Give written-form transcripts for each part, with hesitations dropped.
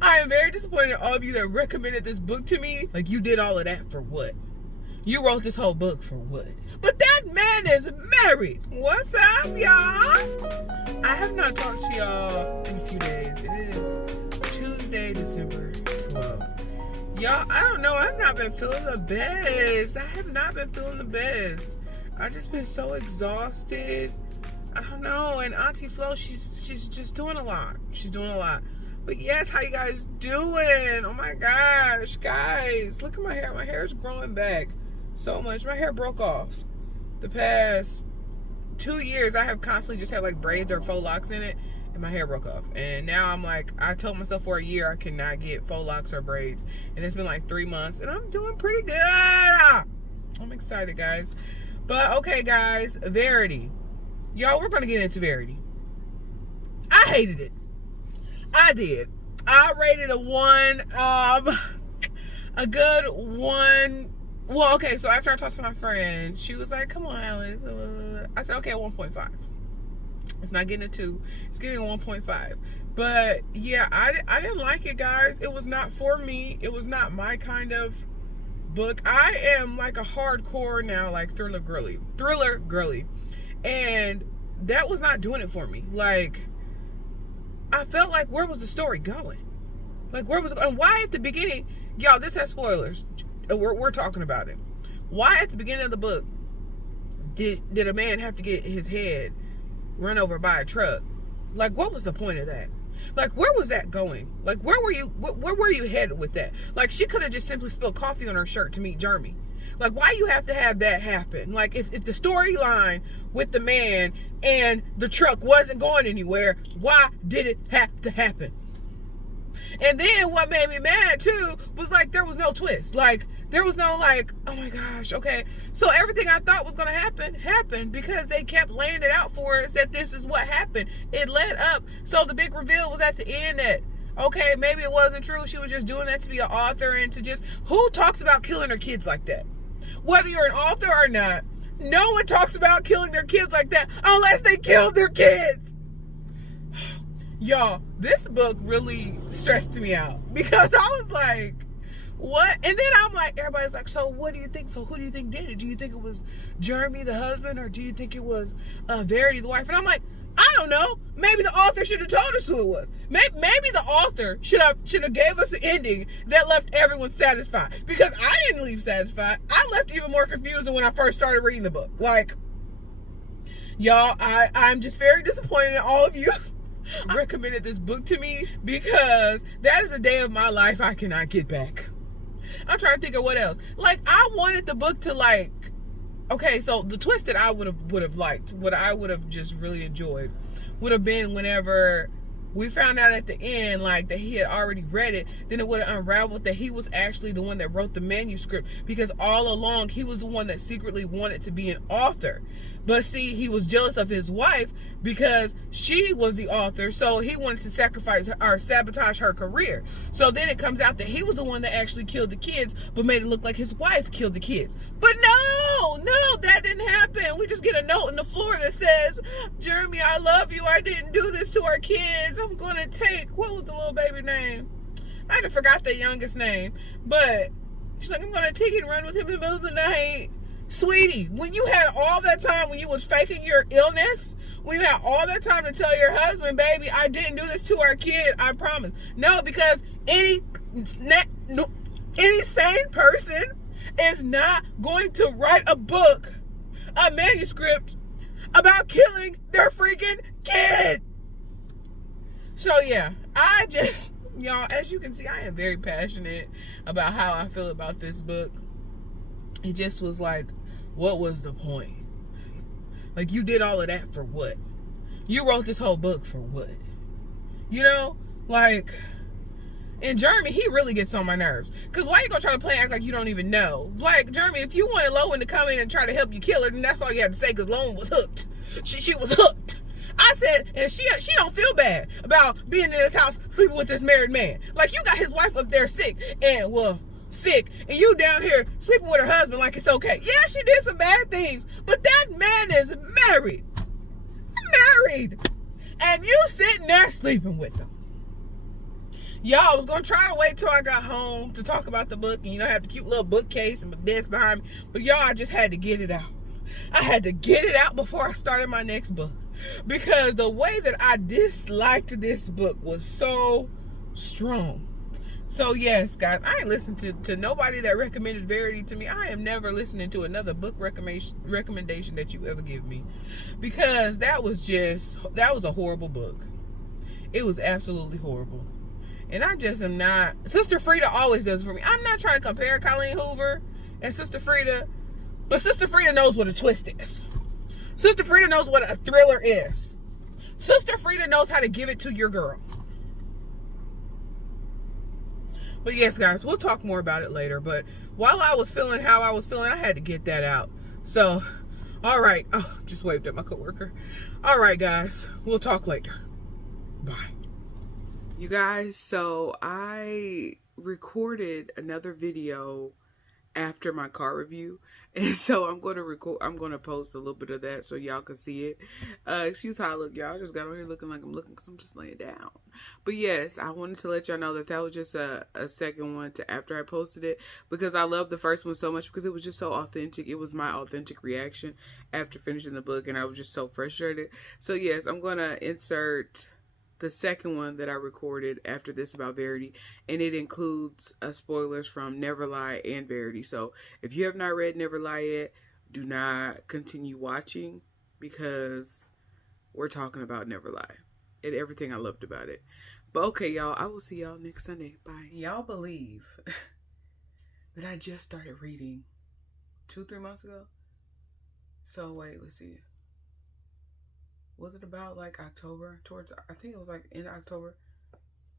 I am very disappointed in all of you that recommended this book to me. Like, you did all of that for what? You wrote this whole book for what? But that man is married. What's up, y'all? I have not talked to y'all in a few days. It is Tuesday, December 12th. Y'all, I don't know. I've not been feeling the best. I have not been feeling the best. I've just been so exhausted. I don't know. And Auntie Flo, she's just doing a lot. She's doing a lot. But yes, how you guys doing? Oh my gosh, guys. Look at my hair. My hair is growing back so much. My hair broke off. The past 2 years, I have constantly just had like braids or faux locks in it, and my hair broke off. And now I'm like, I told myself for a year I cannot get faux locks or braids. And it's been like 3 months, and I'm doing pretty good. I'm excited, guys. But okay, guys, Verity. Y'all, we're going to get into Verity. I hated it. I did. I rated a 1, a good 1. Well, okay, so after I talked to my friend, she was like, come on, Alex. I said, okay, 1.5. It's not getting a 2. It's getting a 1.5. But, yeah, I didn't like it, guys. It was not for me. It was not my kind of book. I am like a hardcore now, like thriller girly. And that was not doing it for me. Like, I felt like, where was the story going? Like, where was it? And why at the beginning, y'all, this has spoilers. We're talking about it. Why at the beginning of the book did a man have to get his head run over by a truck? Like, what was the point of that? Like, where was that going? Like, where were you headed with that? Like, she could have just simply spilled coffee on her shirt to meet Jeremy. Like, why you have to have that happen? Like, if the storyline with the man and the truck wasn't going anywhere, why did it have to happen? And then what made me mad too was like, there was no twist. Like, there was no like, oh my gosh, okay. So everything I thought was going to happen happened because they kept laying it out for us that this is what happened. It led up. So the big reveal was at the end that, okay, maybe it wasn't true. She was just doing that to be an author and to just, who talks about killing their kids like that? Whether you're an author or not, no one talks about killing their kids like that unless they killed their kids. Y'all, this book really stressed me out because I was like, what? And then I'm like, everybody's like, so what do you think? So who do you think did it? Do you think it was Jeremy, the husband, or do you think it was Verity, the wife? And I'm like, I don't know. Maybe the author should have told us who it was. Maybe the author should have gave us an ending that left everyone satisfied. Because I didn't leave satisfied. I left even more confused than when I first started reading the book. Like, y'all, I'm just very disappointed in all of you. I recommended this book to me because that is a day of my life I cannot get back. I'm trying to think of what else. Like, I wanted the book to like, okay, so the twist that I would have liked, what I would have just really enjoyed, would have been whenever we found out at the end, like, that he had already read it, then it would have unraveled that he was actually the one that wrote the manuscript, because all along he was the one that secretly wanted to be an author. But see, he was jealous of his wife because she was the author, so he wanted to sacrifice or sabotage her career. So then it comes out that he was the one that actually killed the kids, but made it look like his wife killed the kids. But no, that didn't happen. We just get a note on the floor that says, Jeremy, I love you. I didn't do this to our kids. I'm going to take, what was the little baby name? I done forgot the youngest name. But she's like, I'm going to take it and run with him in the middle of the night. Sweetie, when you had all that time when you was faking your illness, when you had all that time to tell your husband, baby, I didn't do this to our kid, I promise. No, because any sane person is not going to write a book, a manuscript about killing their freaking kid. So yeah, y'all, as you can see, I am very passionate about how I feel about this book. It just was like, what was the point? Like, you did all of that for what? You wrote this whole book for what? You know, like, and Jeremy, he really gets on my nerves. Because why you gonna try to play act like you don't even know? Like, Jeremy, if you wanted Lowen to come in and try to help you kill her, then that's all you had to say, because Lowen was hooked. She was hooked. I said, and she don't feel bad about being in this house sleeping with this married man. Like, you got his wife up there sick, and and you down here sleeping with her husband like it's okay. Yeah, she did some bad things, but that man is married. And you sitting there sleeping with him. Y'all, I was gonna try to wait till I got home to talk about the book, and have the cute little bookcase and desk behind me. But y'all, I just had to get it out. I had to get it out before I started my next book, because the way that I disliked this book was so strong. So yes, guys, I ain't listened to nobody that recommended Verity to me. I am never listening to another book recommendation that you ever give me, because that was a horrible book. It was absolutely horrible. And I just am not. Sister Freida always does it for me. I'm not trying to compare Colleen Hoover and Sister Freida, but Sister Freida knows what a twist is. Sister Freida knows what a thriller is. Sister Freida knows how to give it to your girl. But yes, guys, we'll talk more about it later. But while I was feeling how I was feeling, I had to get that out. So, all right. Oh, just waved at my coworker. All right, guys, we'll talk later. Bye. You guys, so I recorded another video after my car review, and so I'm going to post a little bit of that so y'all can see it. Excuse how I look, y'all. I just got on here looking like I'm looking because I'm just laying down. But yes, I wanted to let y'all know that was just a second one to after I posted it, because I love the first one so much because it was just so authentic. It was my authentic reaction after finishing the book, and I was just so frustrated. So yes, I'm going to insert the second one that I recorded after this about Verity, and it includes spoilers from Never Lie and Verity. So if you have not read Never Lie yet, do not continue watching, because we're talking about Never Lie and everything I loved about it. But okay, y'all, I will see y'all next Sunday. Bye. Y'all believe that I just started reading 2-3 months ago? So wait, let's see. Was it about like October? I think it was like in October.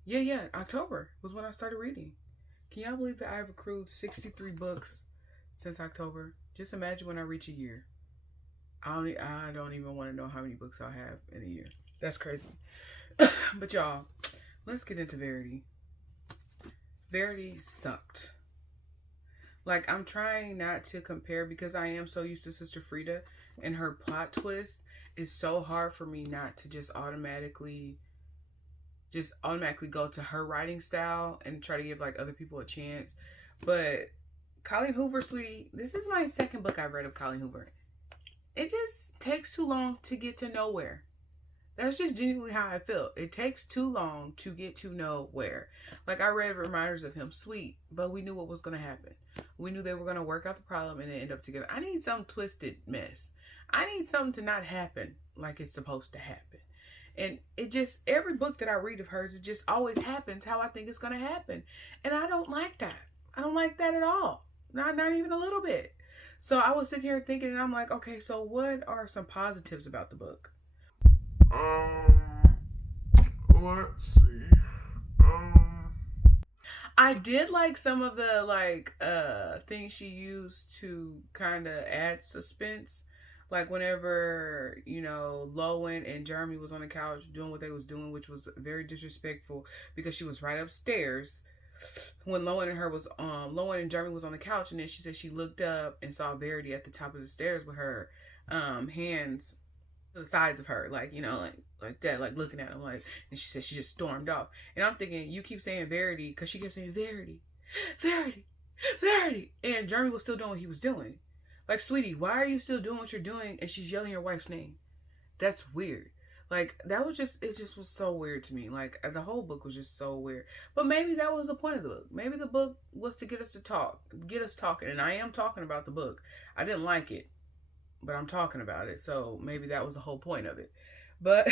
Yeah, October was when I started reading. Can y'all believe that I've accrued 63 books since October? Just imagine when I reach a year. I don't even want to know how many books I'll have in a year. That's crazy. But y'all, let's get into Verity. Verity sucked. Like, I'm trying not to compare because I am so used to Sister Freida and her plot twist. It's so hard for me not to just automatically go to her writing style and try to give like other people a chance. But Colleen Hoover, sweetie, this is my second book I've read of Colleen Hoover. It just takes too long to get to nowhere. That's just genuinely how I feel. It takes too long to get to nowhere. Like, I read Reminders of Him, sweet, but we knew what was going to happen. We knew they were going to work out the problem and then end up together. I need some twisted mess. I need something to not happen like it's supposed to happen. And it just, every book that I read of hers, it just always happens how I think it's going to happen. And I don't like that. I don't like that at all. Not even a little bit. So I was sitting here thinking, and I'm like, okay, so what are some positives about the book? Let's see. I did like some of the things she used to kind of add suspense. Like whenever, Lowen and Jeremy was on the couch doing what they was doing, which was very disrespectful because she was right upstairs when Lowen and Jeremy was on the couch, and then she said she looked up and saw Verity at the top of the stairs with her hands to the sides of her, like that, like looking at him, like, and she said she just stormed off. And I'm thinking, you keep saying Verity because she kept saying Verity, Verity, Verity, and Jeremy was still doing what he was doing. Like, sweetie, why are you still doing what you're doing and she's yelling your wife's name? That's weird. Like, it just was so weird to me. Like, the whole book was just so weird. But maybe that was the point of the book. Maybe the book was to get us talking. And I am talking about the book. I didn't like it, but I'm talking about it. So maybe that was the whole point of it. But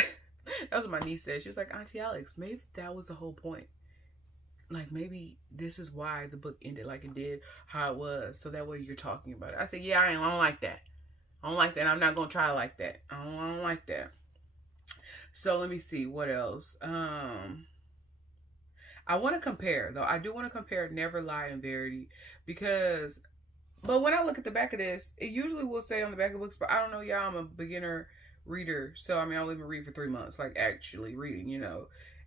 that was what my niece said. She was like, Auntie Alex, maybe that was the whole point. Like, maybe this is why the book ended like it did, how it was, so that way you're talking about it. I said, yeah, I don't like that. I don't like that. I'm not going to try like that. I don't like that. So let me see. What else? I want to compare, though. I do want to compare Never Lie and Verity because, but when I look at the back of this, it usually will say on the back of books, but I don't know, y'all, I'm a beginner reader. So, I mean, I'll even read for 3 months, like actually reading,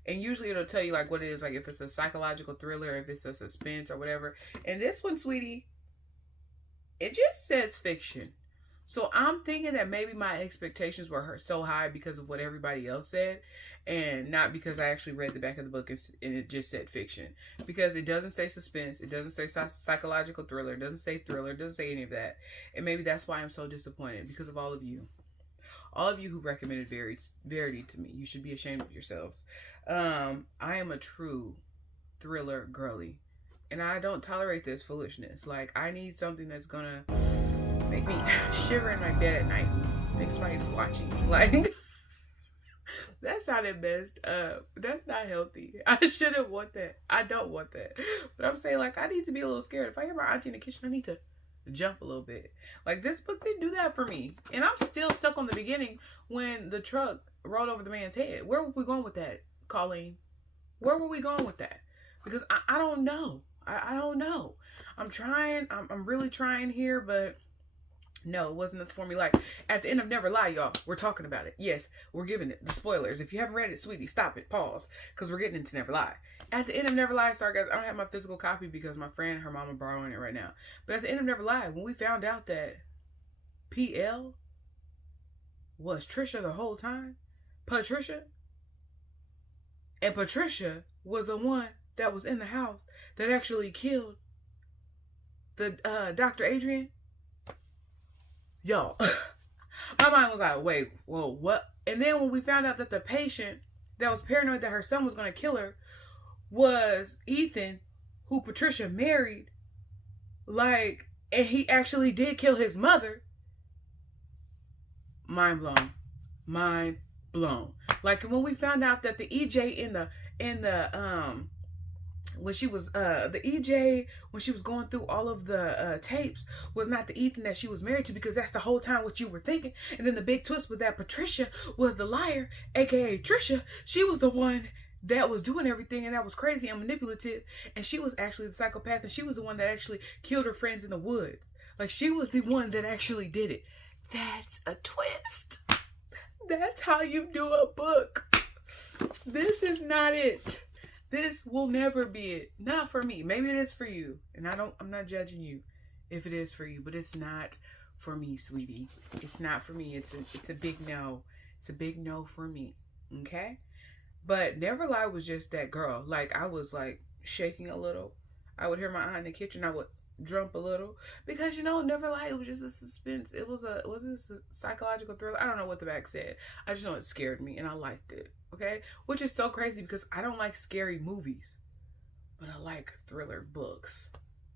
And usually it'll tell you like what it is, like if it's a psychological thriller, if it's a suspense or whatever. And this one, sweetie, it just says fiction. So I'm thinking that maybe my expectations were so high because of what everybody else said, and not because I actually read the back of the book and it just said fiction. Because it doesn't say suspense, it doesn't say psychological thriller, it doesn't say thriller, it doesn't say any of that. And maybe that's why I'm so disappointed, because of all of you. All of you who recommended Verity to me. You should be ashamed of yourselves. I am a true thriller girly, and I don't tolerate this foolishness. Like, I need something that's gonna make me shiver in my bed at night. Think somebody's watching me. Like, that sounded messed up. That's not healthy. I shouldn't want that. I don't want that. But I'm saying, like, I need to be a little scared. If I hear my auntie in the kitchen, I need to jump a little bit. Like, this book didn't do that for me. And I'm still stuck on the beginning when the truck rolled over the man's head. Where were we going with that, Colleen? Where were we going with that? Because I don't know. I don't know. I'm trying. I'm really trying here, but no, it wasn't for me. Like, at the end of Never Lie, y'all, we're talking about it. Yes, we're giving it the spoilers. If you haven't read it, sweetie, stop it, pause, because we're getting into Never Lie. At the end of Never Lie, sorry guys, I don't have my physical copy because my friend and her mama borrowing it right now. But at the end of Never Lie, when we found out that PL was Trisha the whole time, Patricia, and Patricia was the one that was in the house that actually killed the Dr. Adrian. Y'all, my mind was like, wait, whoa, what? And then when we found out that the patient that was paranoid that her son was going to kill her was Ethan, who Patricia married, like, and he actually did kill his mother. Mind blown. Mind blown. Like, when we found out that the EJ when she was the EJ, when she was going through all of the tapes, was not the Ethan that she was married to, because that's the whole time what you were thinking. And then the big twist was that Patricia was the liar, aka Trisha. She was the one that was doing everything, and that was crazy and manipulative, and she was actually the psychopath, and she was the one that actually killed her friends in the woods. Like, she was the one that actually did it. That's a twist. That's how you do a book. This is not it. This will never be it. Not for me. Maybe it is for you. And I'm not judging you if it is for you, but it's not for me, sweetie. It's not for me. It's a big no. It's a big no for me. Okay? But Never Lie was just that girl. Like, I was like shaking a little. I would hear my aunt in the kitchen. I would jump a little, because, you know, Never Lie, it was just a suspense. It was a psychological thriller. I don't know what the back said. I just know it scared me and I liked it. Okay, which is so crazy because I don't like scary movies, but I like thriller books.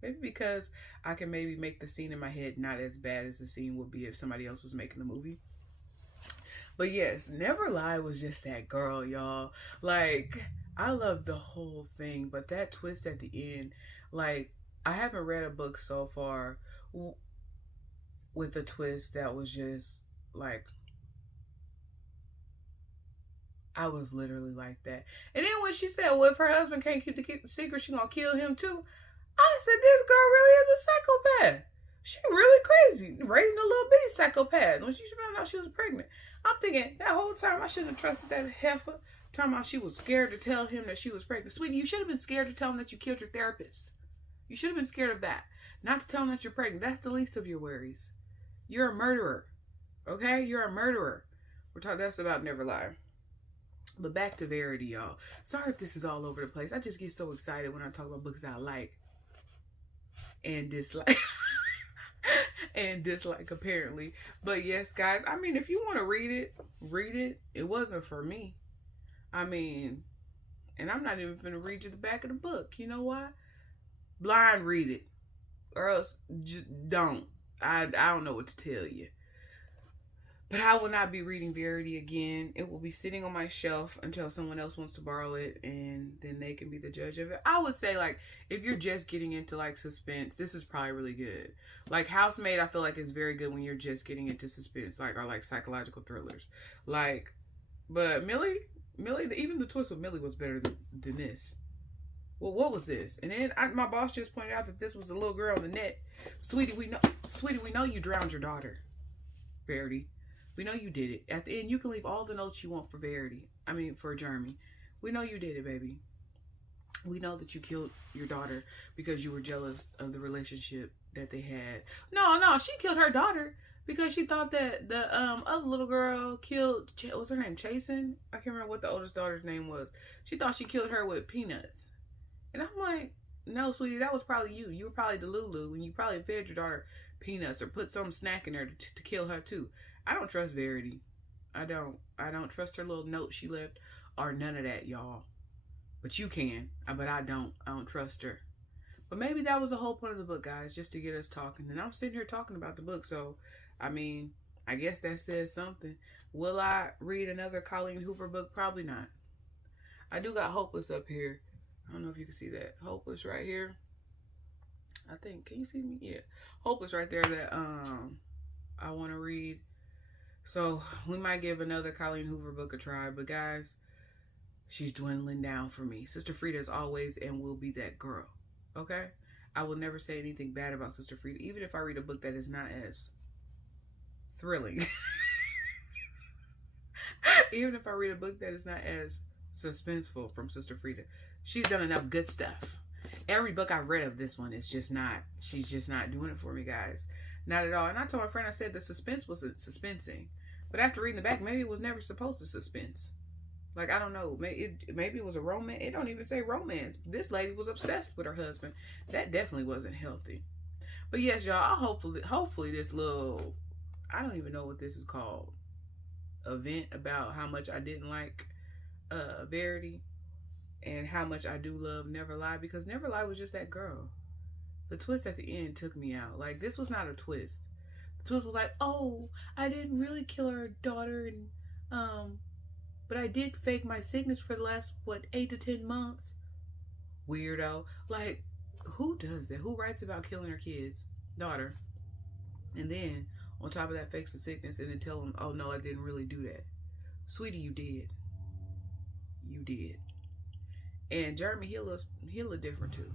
Maybe because I can maybe make the scene in my head not as bad as the scene would be if somebody else was making the movie. But yes, Never Lie was just that girl, y'all. Like, I love the whole thing, but that twist at the end, like, I haven't read a book so far with a twist that was just like, I was literally like that. And then when she said, well, if her husband can't keep the secret, she's gonna kill him too, I said, this girl really is a psychopath. She really crazy, raising a little bitty psychopath. When she found out she was pregnant, I'm thinking, that whole time I shouldn't have trusted that heifer. Talking about she was scared to tell him that she was pregnant. Sweetie, you should have been scared to tell him that you killed your therapist. You should have been scared of that. Not to tell him that you're pregnant. That's the least of your worries. You're a murderer. Okay? You're a murderer. We're talking, that's about Never Lie. But back to Verity, y'all. Sorry if this is all over the place. I just get so excited when I talk about books I like and dislike. And dislike, apparently. But yes, guys, I mean, if you want to read it, read it. It wasn't for me. I mean, and I'm not even going to read you the back of the book. You know why? Blind read it. Or else just don't. I don't know what to tell you. But I will not be reading Verity again. It will be sitting on my shelf until someone else wants to borrow it, and then they can be the judge of it. I would say, like, if you're just getting into, like, suspense, this is probably really good. Like, Housemaid, I feel like is very good when you're just getting into suspense, like, or, like, psychological thrillers. Like, but Millie, even the twist with Millie was better than this. Well, what was this? And then my boss just pointed out that this was a little girl on the net. Sweetie, we know you drowned your daughter, Verity. We know you did it. At the end, you can leave all the notes you want for Verity. I mean, for Jeremy. We know you did it, baby. We know that you killed your daughter because you were jealous of the relationship that they had. No, she killed her daughter because she thought that the other little girl killed, what's her name, Chasen? I can't remember what the oldest daughter's name was. She thought she killed her with peanuts. And I'm like, no, sweetie, that was probably you. You were probably the Lulu, and you probably fed your daughter peanuts or put some snack in there to kill her too. I don't trust Verity. I don't trust her little note she left or none of that, y'all. But you can. But I don't. I don't trust her. But maybe that was the whole point of the book, guys, just to get us talking. And I'm sitting here talking about the book, so I mean, I guess that says something. Will I read another Colleen Hoover book? Probably not. I do got Hopeless up here. I don't know if you can see that. Hopeless right here. I think, can you see me? Yeah. Hopeless right there that I want to read. So we might give another Colleen Hoover book a try. But guys, she's dwindling down for me. Sister Freida is always and will be that girl. Okay? I will never say anything bad about Sister Freida, even if I read a book that is not as thrilling. Even if I read a book that is not as suspenseful from Sister Freida. She's done enough good stuff. Every book I've read of this one is just not, she's just not doing it for me, guys. Not at all. And I told my friend, I said the suspense wasn't suspensing. But after reading the back, maybe it was never supposed to suspense. Like, I don't know. Maybe it was a romance. It don't even say romance. This lady was obsessed with her husband. That definitely wasn't healthy. But yes, y'all, hopefully this little, I don't even know what this is called, event about how much I didn't like Verity and how much I do love Never Lie, because Never Lie was just that girl. The twist at the end took me out. Like, this was not a twist. The twist was like, oh, I didn't really kill her daughter, and but I did fake my sickness for the last 8 to 10 months. Weirdo. Like, who does that? Who writes about killing her kid's daughter and then on top of that fakes the sickness and then tell them, oh no, I didn't really do that? Sweetie, you did. You did. And Jeremy, he look different too.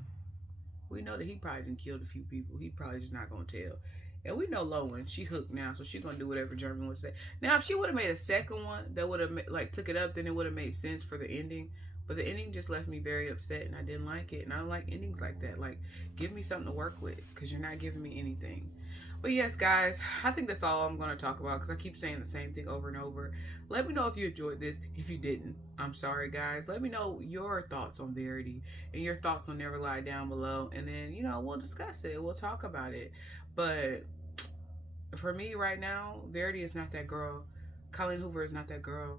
We know that he probably didn't kill a few people. He probably just not gonna tell. And we know Lowen, she hooked now, so she's gonna do whatever Jeremy wants to say. Now, if she would have made a second one that would have like took it up, then it would have made sense for the ending. But the ending just left me very upset, and I didn't like it. And I don't like endings like that. Like, give me something to work with, because you're not giving me anything. But yes, guys, I think that's all I'm going to talk about, because I keep saying the same thing over and over. Let me know if you enjoyed this. If you didn't, I'm sorry, guys. Let me know your thoughts on Verity and your thoughts on Never Lie down below. And then, you know, we'll discuss it. We'll talk about it. But for me right now, Verity is not that girl. Colleen Hoover is not that girl.